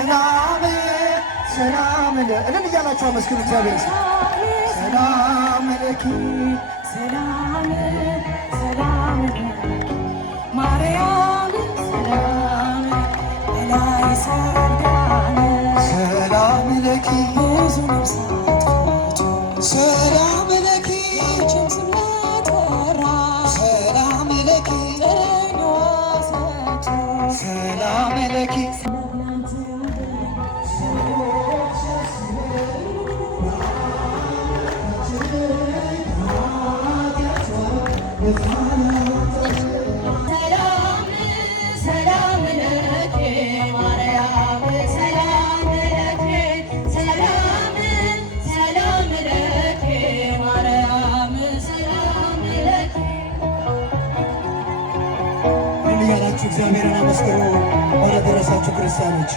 ሰላም ሰላም እልል እያላችሁ አመስግኑ እግዚአብሔር። ሰላም ለኪ ሰላም ሰላም ማርያም ሰላም ላይ ሰዳነ ሰላም ለኪ ብዙ ነፍሳት ሰላም ለኪ ስናጠራ ሰላም ለኪ ጥንዋሳቸው ሰላም ለኪ እግዚአብሔርን አመስግኑ። ወደ ደረሳችሁ ክርስቲያኖች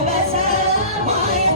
በሰማይ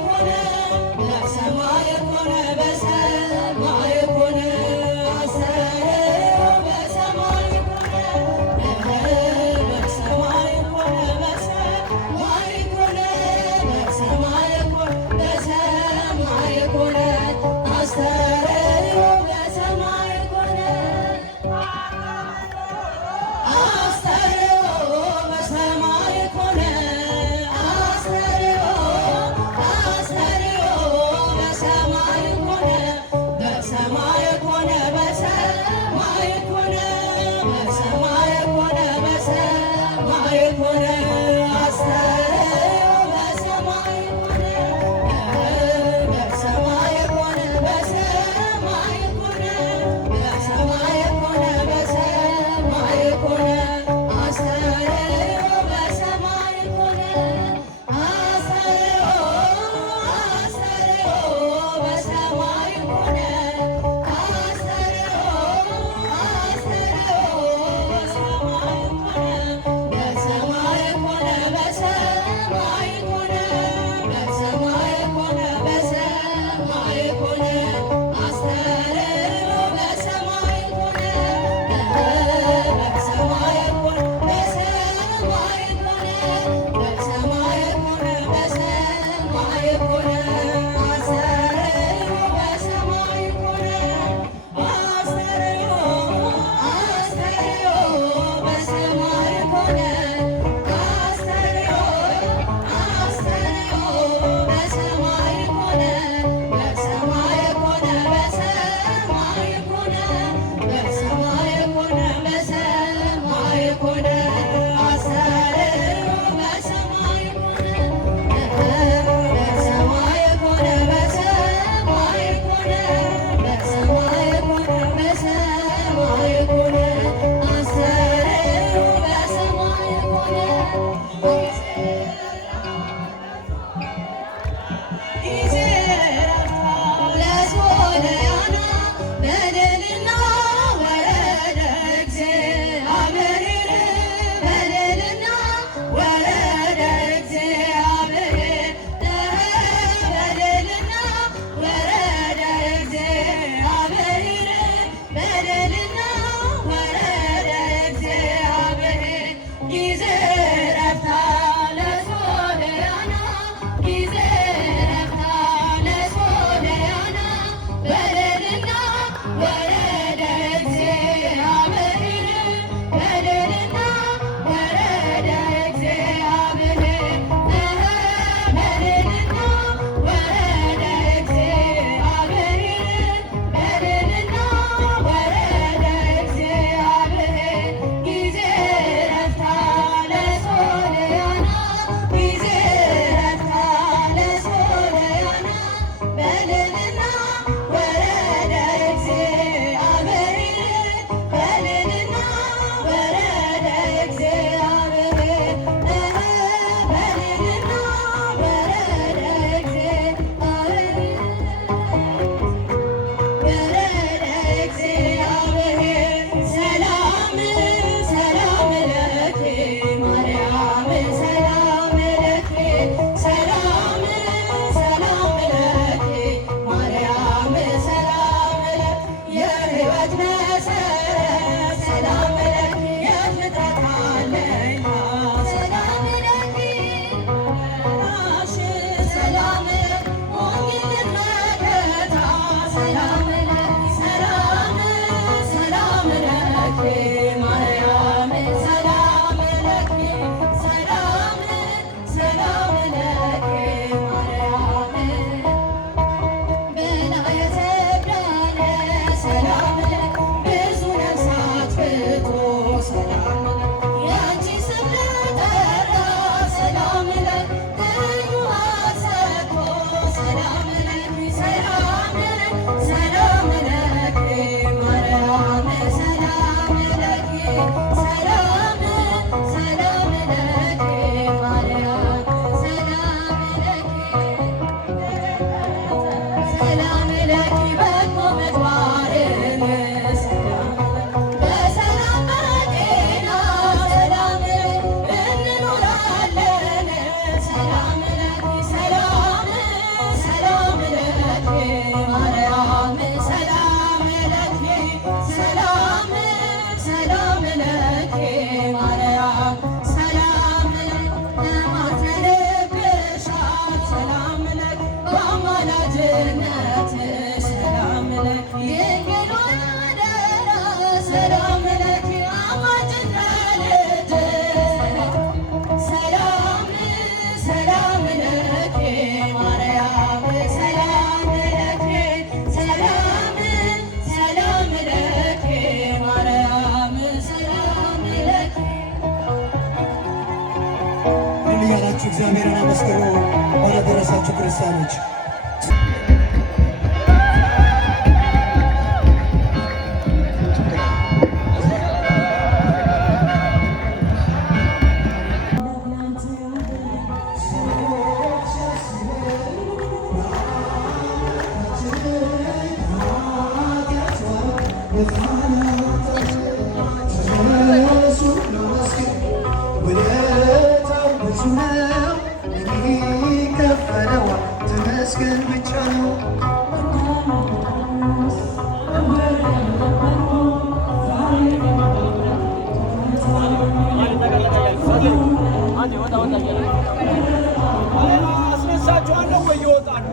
እግዚአብሔርን አመስግኑ። እንኳን አደረሳችሁ ክርስቲያኖች። ተመስገን ብቻ ነው። አስነሳችኋለሁ ወይ ይወጣሉ?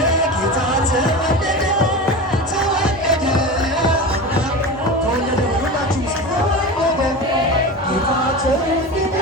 ጌታ ተወለደ ተወለደ አምላክ ተወለደ ሁላችሁም እስኪ ተወለደ ጌታ ተወለደ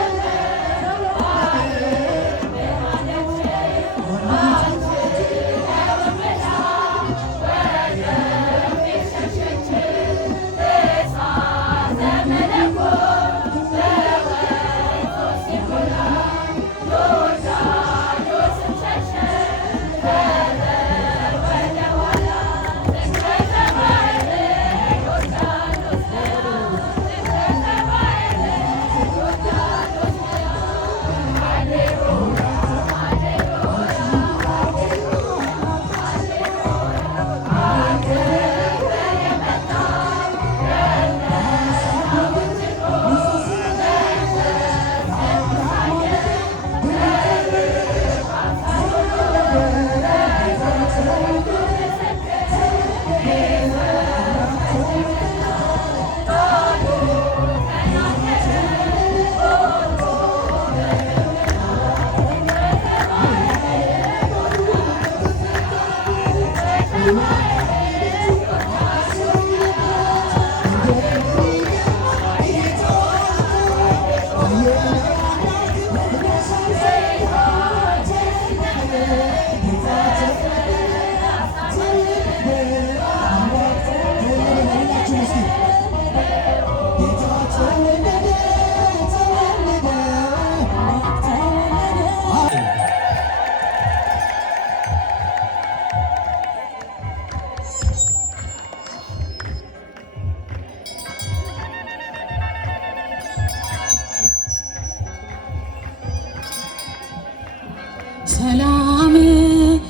ሰላም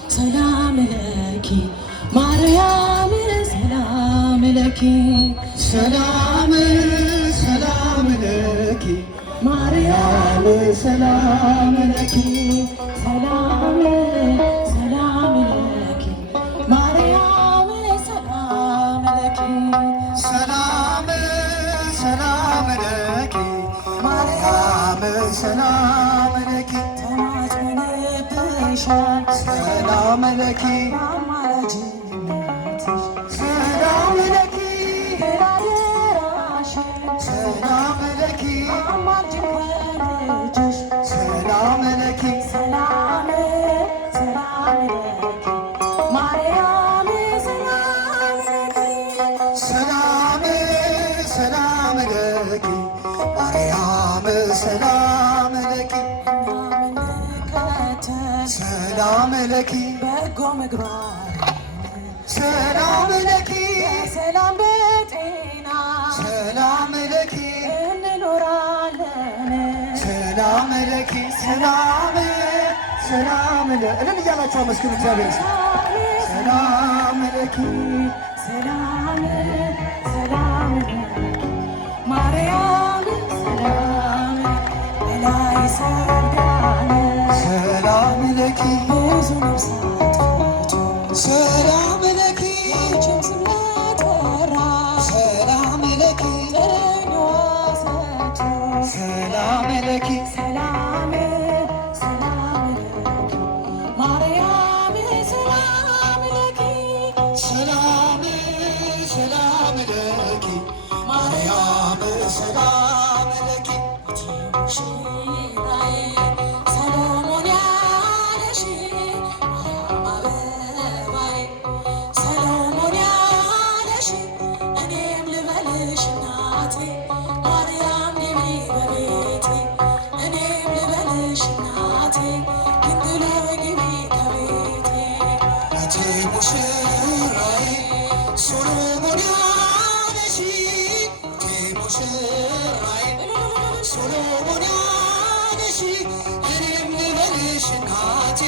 ሰላም ለኪ ማርያም ሰላም ለኪ ሰላም ሰላም ለኪ ማርያም ሰላም ለኪ ሰላም ሰላም ለኪ ማርያም ሰላም ለኪ ሰላም ሰላም ለኪ ማርያም ሰላም ለኪ ተማጽነንብሻል ሰላም ለኪ በአማላጅነትሽ ሰላም ለኪ በአደራሽን ሰላም ለኪ አማልጅን ከልጅሽ ሰላም ለኪ ሰላም ሰላም ለኪ ማርያም ሰላም ለኪ ሰላም ሰላም ለኪ ማርያም ሰላም ለኪ እኛ ምንከተል ሰላም ለኪ በጎ ምግባር ሰላም ለኪ በሰላም በጤና ሰላም ለኪ እንኖራለን ሰላም ለኪ ሰላም ሰላም እልል እያላችሁ አመስግኑ እግዚአብሔር ሰላም ለኪ ሰላም ሰላም ማርያም ሰላም በላይ ሰጋነ ሰላም ለኪ ብዙ ነፍሳት ሰላም ለኪ አንቺን ስለጠራ ሰላም ለኪ ጥሪዋ ሰጥቶ ሰላም ለኪ ሰላም ሰላም ለኪ ማርያም ሰላም ለኪ ሰላም ሰላም ለኪ ማርያም ሰላም ለኪ ሙሽራዬ ሰሎሞን ያለሽ ማርያም አበባዬ ሰሎሞን ያለሽ እኔም ልበልሽ እናቴ ማርያም ግቢ በቤቴ እኔም ልበልሽ እናቴ ድንግል ግቢ ከቤቴ እቴ ሙሽራዬ ሶሎሞን ያለሽ እቴ ሙሽራዬ ሶሎሞን ያለሽ እኔም ልበልሽ እናቴ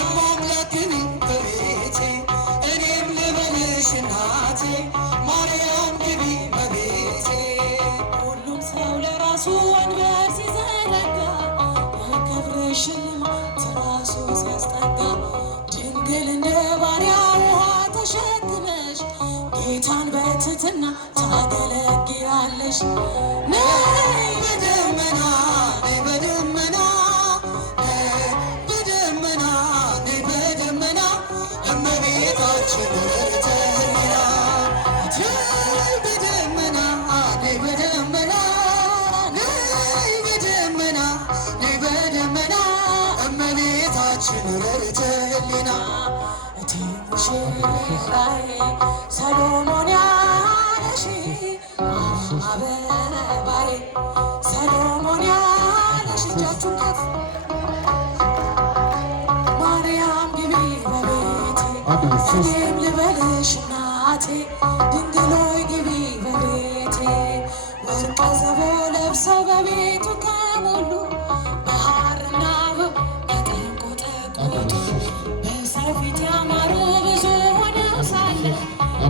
እማምላክ ግቢ በቤቴ እኔም ልበልሽ እናቴ ማርያም ግቢ በቤቴ ሁሉም ሰው ለራሱ ወንበር ሲዘረጋ የክብርሽን ልማት ራሱ ሲያስጠጋ ድንግል እንደ ባሪያ ውሃ ተሸክመሽ ጌታን በትህትና ታገለግያለሽ። ነይ በደመና ነይ በደመና ነይ በደመና ነይ በደመና በቤታችን ርርተ ህሊና ነይ በደመና ነይ በደመና ነይ በደመና ነይ በደመና እመቤታችን ርርተ ህሊና እቲ ሙሽራዬ ሰሎሞን ያለሽ አበባዬ ሰሎሞን ያለሽ እጃችሁን ከፍ ማርያም ግቢ በቤቴ እኔም ልበልሽ እናቴ ድንግል ሆይ ግቢ በቤቴ ወርቀ ዘቦ ለብሰው በቤቱ ከሞሉ በሐርና አበባ ከተንቆጠቆጡ በሰው ፊት ያማሩ ብዙ ሆነው ሳለ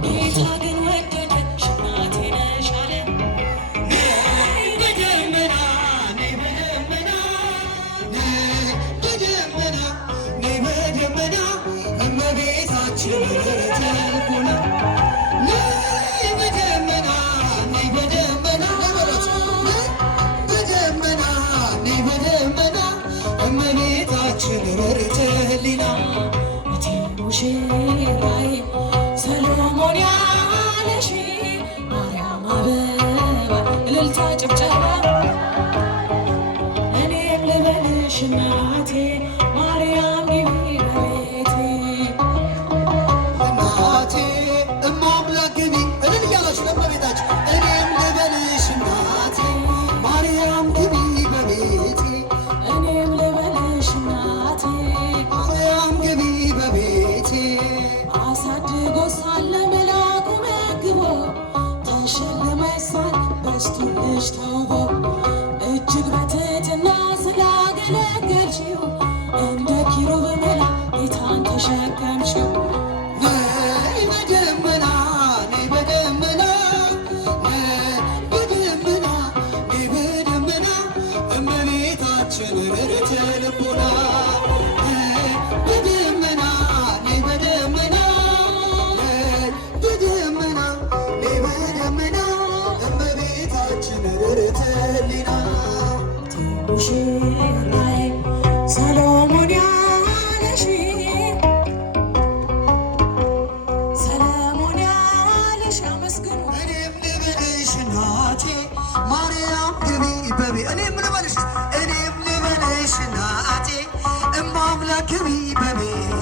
ጌታ ግን ወደደሽ እናቴ ነሽ አለ። ነይ በደመና ነይ በደመና ነይ በደመና ነይ በደመና እመቤታችን ርርተ ልቡና ነይ በደመና ነይ በደመና ነይ በደመና ነይ በደመና እመቤታችን ርርተ ህሊና እቲ ሙሽራዬ ሰሎሞን ያለሽ ማርያም አበባ እልልታ ጭብጨባ እኔም ልበልሽ እናቴ ማርያም ግቢ በቤቴ እናቴ እማምላክ ግቢ እልል እያላችሁ ለእመቤታችን እኔም ልበልሽ እናቴ ማርያም ግቢ በቤቴ እኔም ልበልሽ እናቴ ማርያም ግቢ በቤቴ አሳድጎ ሳለ መልአኩ መግቦ ተሸልመሽ ሳል በስቶልሽ ተውቦ እጅግ በትሕትና ስላገለገልሽው እንደ ኪሩብ መልአክ ጌታን ተሸከምሽው። ነይ በደመና ነይ በደመና ነይ በደመና ነይ በደመና እመቤታችን ርርተ ልቡና ነይ በደመና ነይ በደመና ነይ በደመና ነይ በደመና እመቤታችን ርርተ ህሊና ሙሽራዬ ሰሎሞን ያለሽ ሰሎሞን ያለሽ አመስግኑ እኔም ልበልሽ እናቴ ማርያም ግቢ በቤ እኔም ልበልሽ እናቴ እማምላክ ግቢ በቤቴ